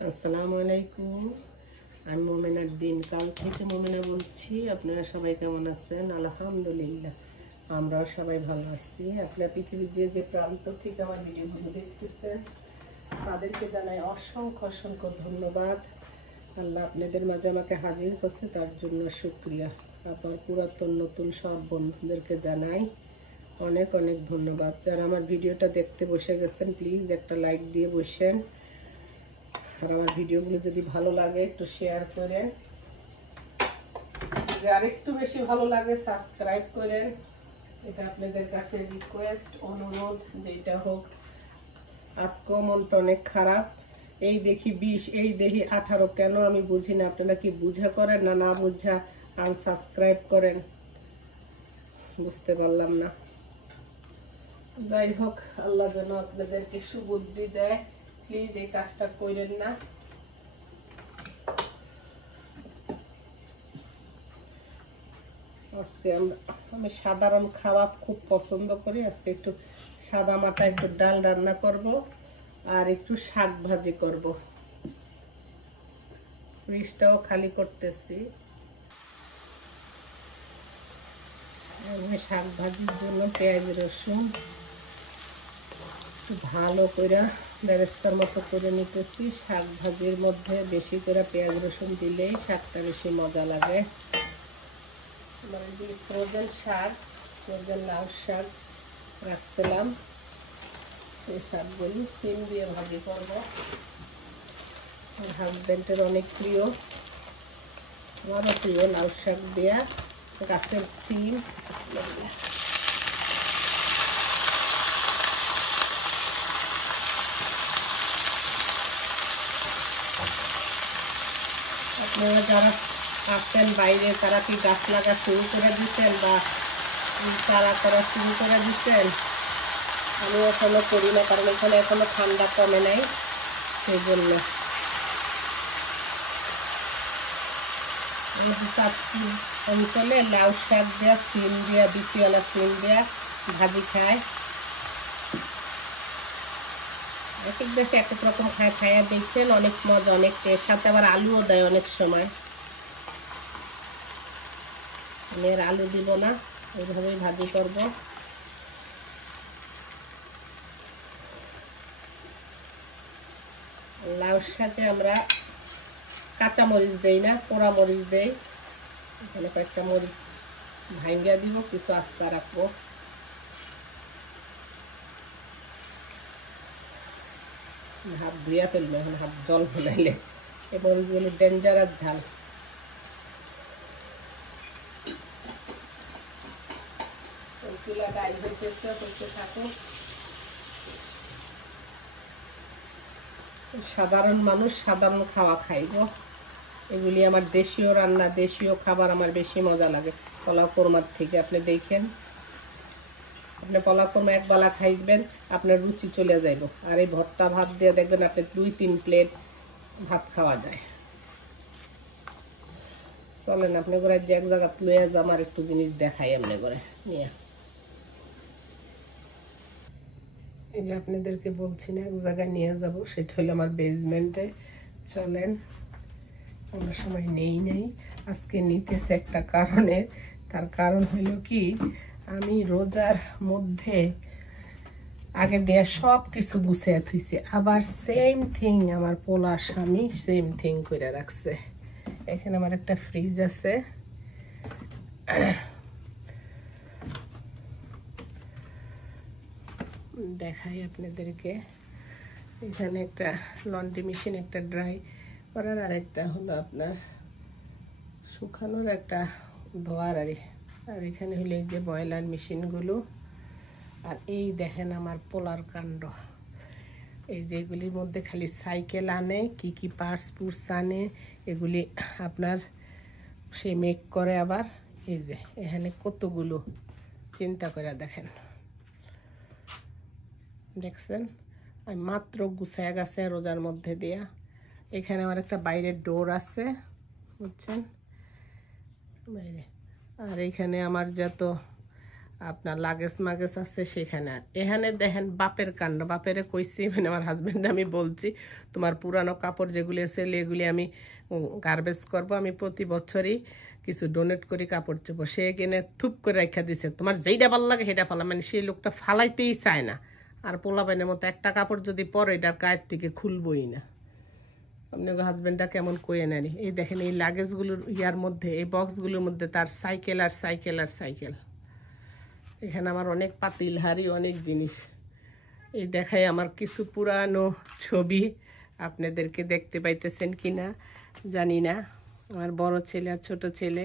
আসসালামু আলাইকুম। আমি মোমেনার দিন কাল থেকে মোমেনা বলছি। আপনারা সবাই কেমন আছেন? আলহামদুলিল্লাহ আমরাও সবাই ভালো আছি। আপনারা পৃথিবীর যে প্রান্ত থেকে আমার ভিডিওগুলো দেখতেছেন তাদেরকে জানাই অসংখ্য অসংখ্য ধন্যবাদ। আল্লাহ আপনাদের মাঝে আমাকে হাজির করছে, তার জন্য শুকরিয়া। আবার পুরাতন নতুন সব বন্ধুদেরকে জানাই অনেক অনেক ধন্যবাদ। যারা আমার ভিডিওটা দেখতে বসে গেছেন প্লিজ একটা লাইক দিয়ে বসেন। আর আমার ভিডিওগুলো যদি ভালো লাগে একটু শেয়ার করেন, আর একটু বেশি ভালো লাগে সাবস্ক্রাইব করেন। এটা আপনাদের কাছে রিকোয়েস্ট, অনুরোধ যেটা হোক। আজকেও মনটা অনেক খারাপ। এই দেখি 20, এই দেখি 18, কেন আমি বুঝি না। আপনারা কি বুঝা করেন না বুঝা আনসাবস্ক্রাইব করেন? বুঝতে পারলাম না। যাই হোক, আল্লাহ যেন আপনাদেরকে সুবুদ্ধি দেয়। প্লিজ এই কাজটা করেন না। আজকে আমি সাধারণ খাওয়া খুব পছন্দ করি। আজকে একটু সাদা মাটা একটু ডাল রান্না করব আর একটু শাক ভাজি করব। ফ্রিজটাও খালি করতেছি। আমি শাক ভাজির জন্য পেঁয়াজ রসুন ভালো করে বেরেস্তার মতো করে নিতেছি। শাক ভাজির মধ্যে বেশি করে পেঁয়াজ রসুন দিলেই শাকটা বেশি মজা লাগে। আমার যে ফ্রোজেন শাক, ফ্রোজেন লাউ শাক রাখছিলাম, এই শাকগুলি সিম দিয়ে ভাজি করব। হাজব্যান্ডের অনেক প্রিয়, আমারও প্রিয় লাউ শাক দেয়া গাছের সিম। আপনারা যারা আসছেন বাইরে, তারা কি গাছ লাগা শুরু করে দিচ্ছেন বা চারা করা শুরু করে দিচ্ছেন? আমি এখনো করি না, কারণ এখানে এখনো ঠান্ডা কমে নাই, সেই জন্য। অঞ্চলে লাউ শাক দেওয়া, সিম দেওয়া, বিচিওয়ালা সিম দেওয়া ভাজি খায়। এক এক দেশে এক এক রকম খায় দেখছেন, অনেক মজা, অনেক টেস্ট। সাথে আবার আলুও দেয় অনেক সময়। আমি এর আলু দিব না, এইভাবেই ভাজি করব। লাউ শাকে আমরা কাঁচা মরিচ দেই না, পোড়া মরিচ দেই। এখানে কয়েকটা মরিচ ভাঙ্গা দিব, কিছু আস্তা রাখবো। হাত ধুইয়া ফেলবো, এখন হাত জল ফেলাইলে। এই মরিচগুলো ডেঞ্জারাস ঝাল। চুলাটা আই হইতেছে, হইতে থাকুক। সাধারণ মানুষ সাধারণ খাওয়া খাইব। এগুলি আমার দেশীয় রান্না, দেশীয় খাবার আমার বেশি মজা লাগে পোলাও কোরমার থেকে। আপনি দেখেন, আপনি পোলাও কোরমা এক বেলা খাইবেন, আপনার রুচি চলে যাইব। আর এই ভর্তা ভাত দিয়ে দেখবেন আপনি 2-3 প্লেট ভাত খাওয়া যায়। চলেন আপনি করে যে এক জায়গা লইয়া যাম, আর একটু জিনিস দেখাই আপনি করে নিয়ে। এই যে আপনাদেরকে বলছি না, এক জায়গায় নিয়ে যাব, সেটা হলো আমার বেসমেন্টে। চলেন, কোনো সময় নেই আজকে নিতেছে একটা কারণে। তার কারণ হলো কি, আমি রোজার মধ্যে আগে দেয়া সব কিছু গুছিয়ে থুইছে, আবার সেম থিং আমার পোলা স্বামী সেম থিং করে রাখছে। এখানে আমার একটা ফ্রিজ আছে, দেখাই আপনাদেরকে। এখানে একটা লন্ড্রি মেশিন, একটা ড্রাই করার, আর একটা হলো আপনার শুকানোর, একটা ধোয়ার। আর এখানে হলো এই যে বয়লার মেশিনগুলো। আর এই দেখেন আমার পোলার কাণ্ড। এই যে এগুলির মধ্যে খালি সাইকেল আনে, কি পার্টস পুর্স আনে, এগুলি আপনার সে মেক করে। আবার এই যে এখানে কতগুলো, চিন্তা করে দেখেন, দেখছেন? আমি মাত্র গুছায় গেছে রোজার মধ্যে দিয়া। এখানে আমার একটা বাইরের ডোর আছে, বুঝছেন, বাইরে। আর এইখানে আমার যত আপনার লাগেজ মাগেজ আছে সেখানে। এখানে দেখেন বাপের কাণ্ড, বাপেরে কইছি মানে আমার হাজব্যান্ড আমি বলছি তোমার পুরানো কাপড় যেগুলি আছে এগুলি আমি গার্বেজ করব, আমি প্রতি বছরই কিছু ডোনেট করি কাপড় চোপড়। সে কিনে থুপ করে রেখা দিছে, তোমার যেইটা ভালো লাগে সেটা ফালা, মানে সেই লোকটা ফালাইতেই চায় না। আর পোলাপাইনের মতো একটা কাপড় যদি পরে এটার গায়ের থেকে খুলবই না। আপনি হাজব্যান্ডটা কেমন কয়ে নেনি। এই দেখেন এই লাগেজগুলোর ইয়ার মধ্যে, এই বক্সগুলোর মধ্যে তার সাইকেল আর সাইকেল আর সাইকেল। এখানে আমার অনেক পাতিল হাড়ি, অনেক জিনিস। এই দেখাই আমার কিছু পুরানো ছবি, আপনাদেরকে দেখতে পাইতেছেন কি না জানি না। আমার বড় ছেলে আর ছোট ছেলে,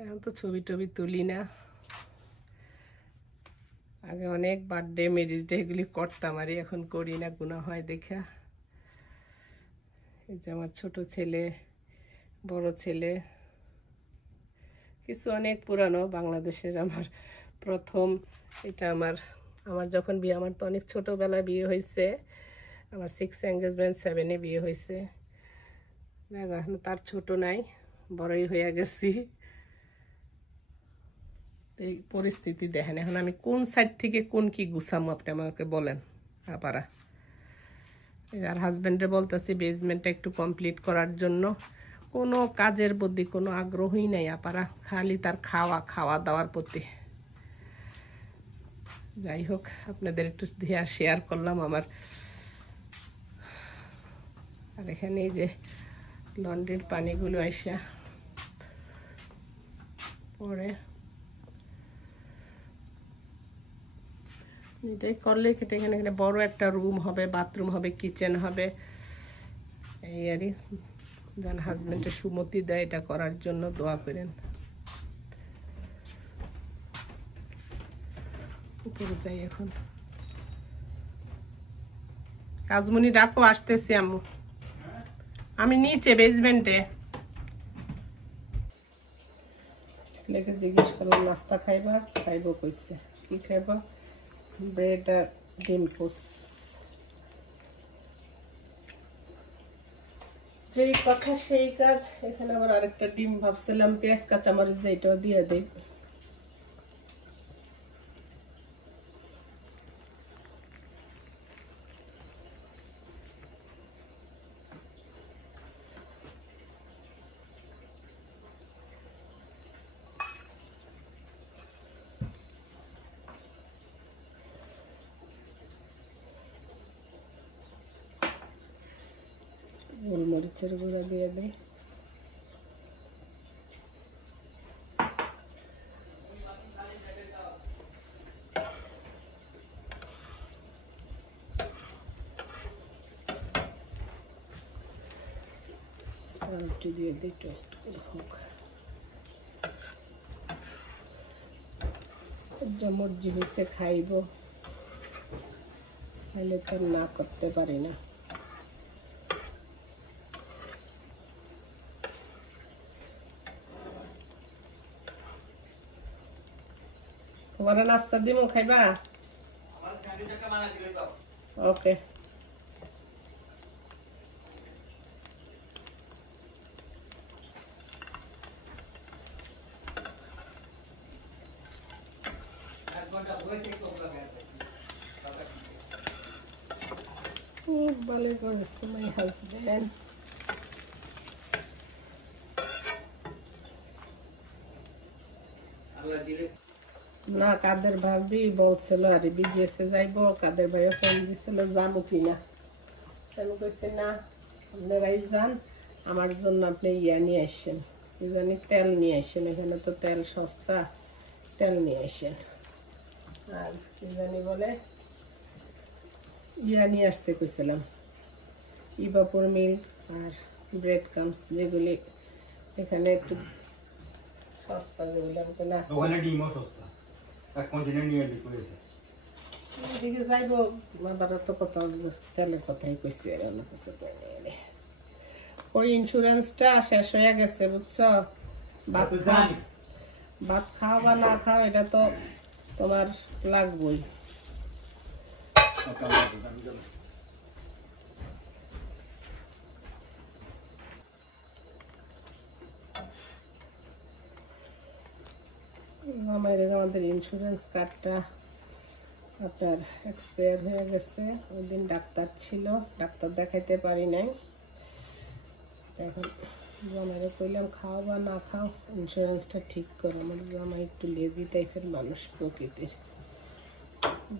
এখন তো ছবি টবি তুলি না। আগে অনেক বার্থডে ম্যারেজ ডে এগুলি করতাম, আর এখন করি না, গুনাহ হয় দেখা। এই যে আমার ছোট ছেলে, বড় ছেলে, কিছু অনেক পুরানো বাংলাদেশের। আমার প্রথম এটা আমার যখন বিয়ে, আমার তো অনেক ছোটোবেলায় বিয়ে হয়েছে, আমার 6 এঙ্গেজমেন্ট 7-এ বিয়ে হয়েছে। এখন তার ছোট নাই, বড়ই হয়ে গেছি। এই পরিস্থিতি দেখেন, এখন আমি কোন সাইড থেকে কোন কি গুছামো আপনি আমাকে বলেন আপারা। আর হাজব্যান্ডে বলতেছি বেসমেন্টটা একটু কমপ্লিট করার জন্য। কোনো কাজের প্রতি কোনো আগ্রহই নাই আপারা, খালি তার খাওয়া দাওয়ার প্রতি। যাই হোক, আপনাদের একটু শেয়ার করলাম আমার। আর এখানে এই যে লন্ড্রির পানিগুলো আইসা পরে এটাই করলে কেটে এখানে বড় একটা রুম হবে, বাথরুম হবে, কিচেন হবে। এই আরই যেন হাজব্যান্ডের সুমতি দেয় এটা করার জন্য, দোয়া করেন। উপরে যাই এখন। কাজমনি ডাকো, আসতেছি আম্মু। আমি নিচে বেসমেন্টে। ছেলেকে জিজ্ঞেস করলাম নাস্তা খাইবা, খাইব কইছে। কি খাইবা? ব্রেড আর ডিম পোস্ট। যেই কথা সেই কাজ। এখানে আবার আরেকটা ডিম ভাবছিলাম পেঁয়াজ কাঁচামরিচ দিয়ে এটাও দিয়ে দেই। গোলমরিচের গুঁড়া দিয়ে দেই। রুটি দিয়ে দিই, টোস্ট করে হোক। মর্জি হয়েছে খাইব, খাইলে তো না করতে পারি না। তোমার নাস্তা দিব, খাইবা? ওকে। ভালো করেছে মাই হাজবেন্ড। না, কাদের ভাবি বলছিল আর বিদেশে যাইব, কাদের ভাইয়া ফোন দিছিল যাবো কিনা। আমি কইছি না, আপনারাই যান, আমার জন্য আপনি ইয়া নিয়ে আসেন, কি জানি তেল নিয়ে আসেন, এখানে তো তেল সস্তা, তেল নিয়ে আসেন। আর কি জানি বলে ইয়া নিয়ে আসতে কইছিলাম, ইভাপোর মিল্ক আর ব্রেড ক্রাম্বস, যেগুলি এখানে একটু সস্তা, যেগুলি আমাকে না এদিকে যাইব। আবার তো কোথাও তেলের কথাই কইছি, আর অন্য কিছু কইনি। ওই ইন্স্যুরেন্সটা শেষ হয়ে গেছে বুঝছো। ভাত খাও বা না খাও, এটা তো তোমার লাগবেই। আমাদের ইন্স্যুরেন্স কার্ডটা আপনার এক্সপায়ার হয়ে গেছে। ওই দিন ডাক্তার ছিল, ডাক্তার দেখাইতে পারি নাই। এখন জামাইরে কইলাম খাও বা না খাও ইন্স্যুরেন্সটা ঠিক করো। আমার জামাই একটু লেজি টাইপের মানুষ প্রকৃতির।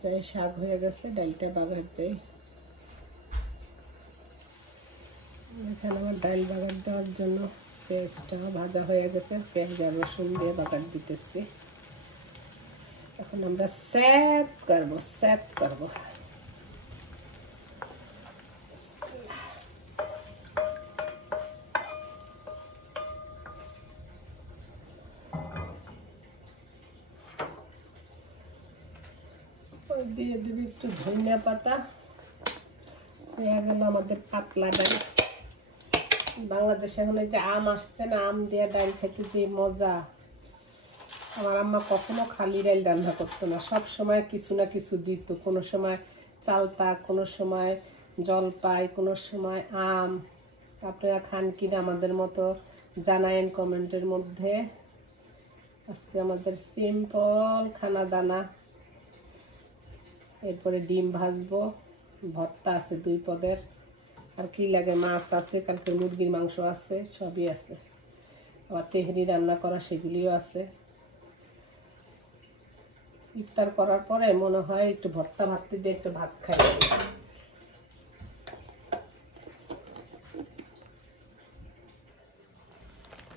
যাই শাক হয়ে গেছে, ডালটা বাগার দেয়। এখানে আমার ডাল বাগার দেওয়ার জন্য পেঁয়াজটা ভাজা হয়ে গেছে, পেঁয়াজ আর রসুন দিয়ে বাগার দিতেছি। এখন আমরা সেট করবো। দিয়ে দিবি একটু ধনিয়া পাতা। হয়ে গেল আমাদের পাতলা ডাল। বাংলাদেশে এখন এই যে আম আসছে না, আম দিয়ে ডাল খেতে যে মজা। আমার আম্মা কখনো খালি ডাল রান্না করতো না, সব সময় কিছু না কিছু দিত। কোনো সময় চালতা, কোনো সময় জলপাই, কোনো সময় আম। আপনারা খান কিনা আমাদের মতো জানায়েন কমেন্টের মধ্যে। আজকে আমাদের সিম্পল খানা দানা। এরপরে ডিম ভাজবো, ভর্তা আছে 2 পদের, আর কি লাগে, মাছ আছে, কালকে মুরগির মাংস আছে, সবই আছে। আবার তেহরি রান্না করা সেগুলিও আছে। ইফতার করার পরে মনে হয় একটু ভর্তা ভাতটি দিয়ে একটু ভাত খাই।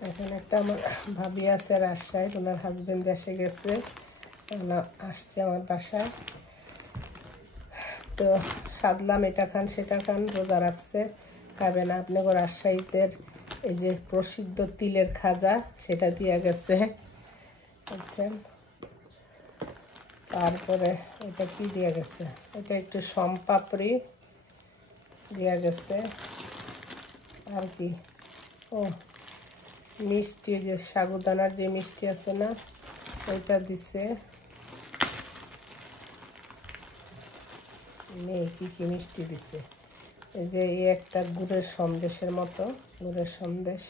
এখন একটা আমার ভাবি আছে রাজশাহী, ওনার হাজবেন্ড এসে গেছে, আসছে আমার বাসায়। তো সাদলাম এটা খান সেটা খান, রোজা রাখছে, খাবে না। আপনাকে রাজশাহীদের এই যে প্রসিদ্ধ তিলের খাজা সেটা দিয়ে গেছে, বুঝছেন। তারপরে এটা কি দিয়ে গেছে, এটা একটু সম্পাপড়ি দিয়ে গেছে। আর কি, ও মিষ্টি, যে সাগুদানার যে মিষ্টি আছে না, ওইটা দিছে। কি কি মিষ্টি দিছে, এই যে এই একটা গুড়ের সন্দেশের মতো, গুড়ের সন্দেশ।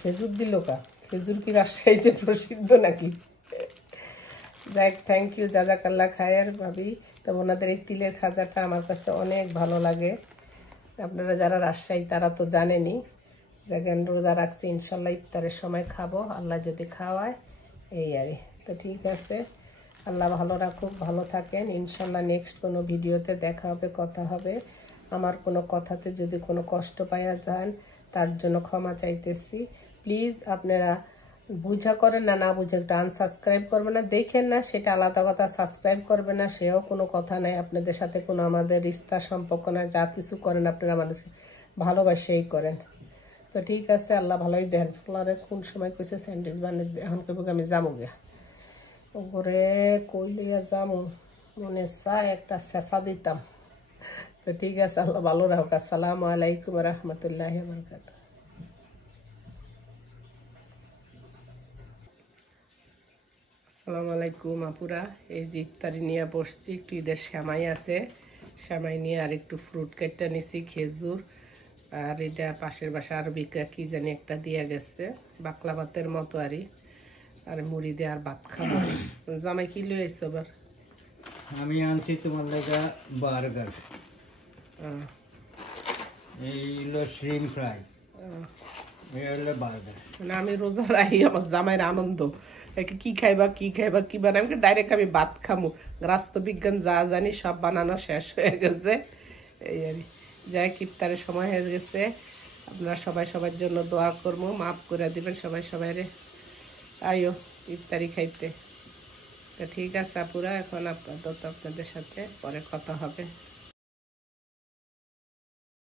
খেজুর দিল কা, খেজুর কি রাজশাহীতে প্রসিদ্ধ নাকি? যাক, থ্যাংক ইউ, জাজাকাল্লা খায়ের ভাবি। তো ওনাদের এই তিলের খাজাটা আমার কাছে অনেক ভালো লাগে। আপনারা যারা রাজশাহী তারা তো জানেনই। যেখান রোজা রাখছি, ইনশাল্লাহ ইফতারের সময় খাবো, আল্লাহ যদি খাওয়ায়, এই আর। তো ঠিক আছে, আল্লাহ ভালো রাখুক, ভালো থাকেন। ইনশাল্লাহ নেক্সট কোনো ভিডিওতে দেখা হবে, কথা হবে। আমার কোনো কথাতে যদি কোনো কষ্ট পাওয়া যান, তার জন্য ক্ষমা চাইতেছি। প্লিজ আপনারা বুঝা করেন না, না বুঝে একটু আনসাবস্ক্রাইব করবেন না, দেখেন না সেটা আলাদা কথা, সাবস্ক্রাইব করবে না সেও কোনো কথা নাই। আপনাদের সাথে কোনো আমাদের রিস্তা সম্পর্ক না, যা কিছু করেন আপনারা আমাদের ভালোবাসেই করেন। তো ঠিক আছে, আল্লাহ ভালোই দেন। ফ্লারে কোন সময় কইছে স্যান্ডউইচ বানিয়ে, এখন কইব আমি যাবো গিয়া ওরে কইলিয়া যাবো, মনে চায় একটা চেঁচা দিতাম। তো ঠিক আছে, আল্লাহ ভালো রাখুক। আসসালামু আলাইকুম রহমতুল্লাহি ওয়া বারাকাতুহু। আসসালামু আলাইকুম আপুরা, এই যে ইফতারি নিয়ে বসছি। একটু ঈদের সেমাই আছে, সেমাই নিয়ে আর একটু ফ্রুট কেটটা নিছি, খেজুর। আর এটা পাশের বাসা আরবিকা কি জানি একটা দিয়ে গেছে, বাকলা ভাতের মতো আরই। আর মুড়ি দিয়ে আর ভাত খাবো। জামাই কি লই আইছো আবার? আমি আনছি তোমার লাগা বার্গার, এই হলো শ্রিম ফ্রাই, এই হলো বার্গার। মানে আমি রোজা রাখি, আমার জামাইয়ের আনন্দ। কি খাইবা কি খাইবা কি বানাই, ডাইরেক্ট আমি ভাত খামু। রাষ্ট্রবিজ্ঞান যা জানি সব বানানো শেষ হয়ে গেছে, এই আর। যাই ইফতারের সময় হয়ে গেছে, আপনারা সবাই সবার জন্য দোয়া করবো, মাফ করে দিবেন সবাই সবাইরে। আইও ইফতারি খাইতে। তো ঠিক আছে আপুরা, এখন আপাতত আপনাদের সাথে পরে কথা হবে।